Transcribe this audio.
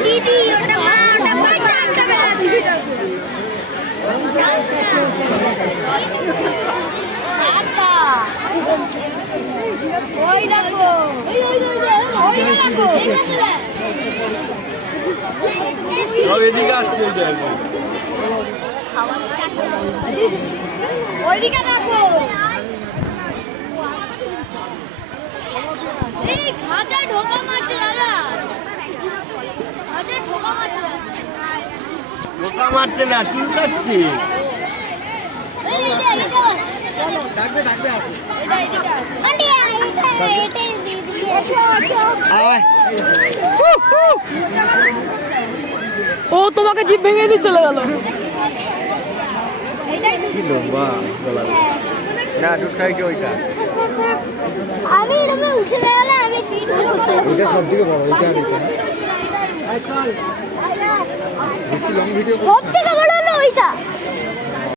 দিদি ওটা মা ওটা কই চারটা বেলা দিদিটা সাতটা ওই দেখো ওই দেখো সব এদিকে আসছে ওইদিকে দেখো এই খাঁচা ঢোকা মারছে দাদা খাঁচা ঢোকা মারছে ঢোকা মারছে না চুলকাচ্ছে ডাকতে আসো ও তোমাকে জিভ ভেঙে দিয়ে চলে গেল। কি লম্বা গলা না ঢুকাই কি ওইটা আমি এরকম উঠে গেলে আমি ওইটা সব থেকে বড় ওইটা আর এটা বেশি লং ভিডিও সব থেকে বড় হলো ওইটা